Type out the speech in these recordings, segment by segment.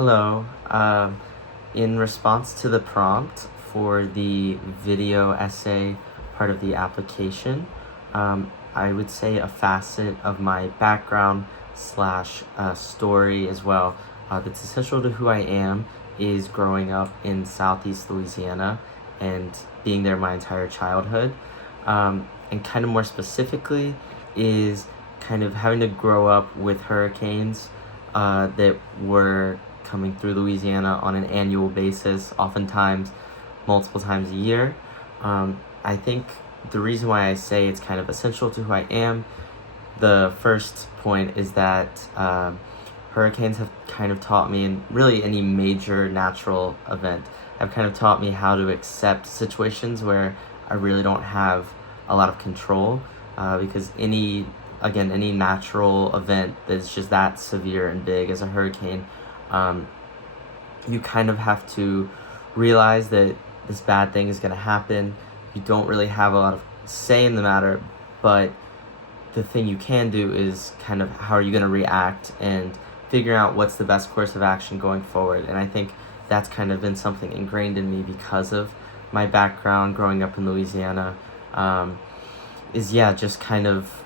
Hello. In response to the prompt for the video essay part of the application, I would say a facet of my background slash story as well that's essential to who I am is growing up in Southeast Louisiana and being there my entire childhood. And kind of more specifically is kind of having to grow up with hurricanes that were coming through Louisiana on an annual basis, oftentimes multiple times a year. I think the reason why I say it's kind of essential to who I am, the first point is that hurricanes have kind of taught me, and really any major natural event, have kind of taught me how to accept situations where I really don't have a lot of control, because any natural event that's just that severe and big as a hurricane, you kind of have to realize that this bad thing is going to happen. You don't really have a lot of say in the matter, but the thing you can do is kind of how are you going to react and figure out what's the best course of action going forward. And I think that's kind of been something ingrained in me because of my background growing up in Louisiana, just kind of,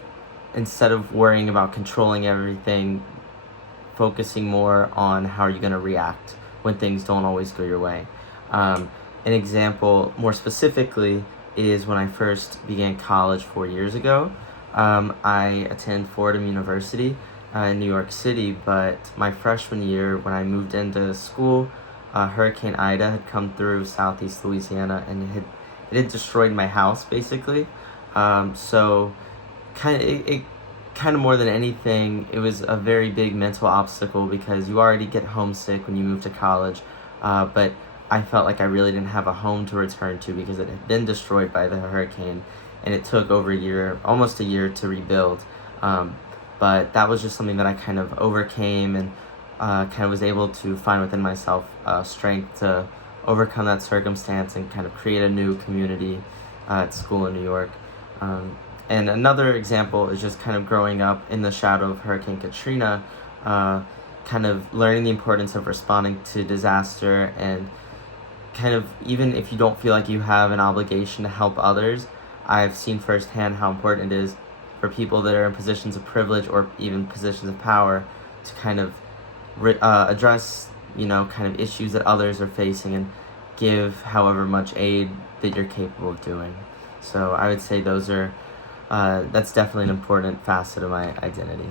instead of worrying about controlling everything, focusing more on how are you going to react when things don't always go your way. An example more specifically is when I first began college 4 years ago. I attended Fordham University in New York City, but my freshman year when I moved into school, Hurricane Ida had come through Southeast Louisiana and it had destroyed my house basically. So it kind of more than anything, it was a very big mental obstacle because you already get homesick when you move to college, but I felt like I really didn't have a home to return to because it had been destroyed by the hurricane, and it took over a year, almost a year, to rebuild. But that was just something that I kind of overcame and kind of was able to find within myself strength to overcome that circumstance and kind of create a new community at school in New York. And another example is just kind of growing up in the shadow of Hurricane Katrina, kind of learning the importance of responding to disaster, and kind of, even if you don't feel like you have an obligation to help others, I've seen firsthand how important it is for people that are in positions of privilege or even positions of power to kind of address, kind of issues that others are facing and give however much aid that you're capable of doing. So I would say that's definitely an important facet of my identity.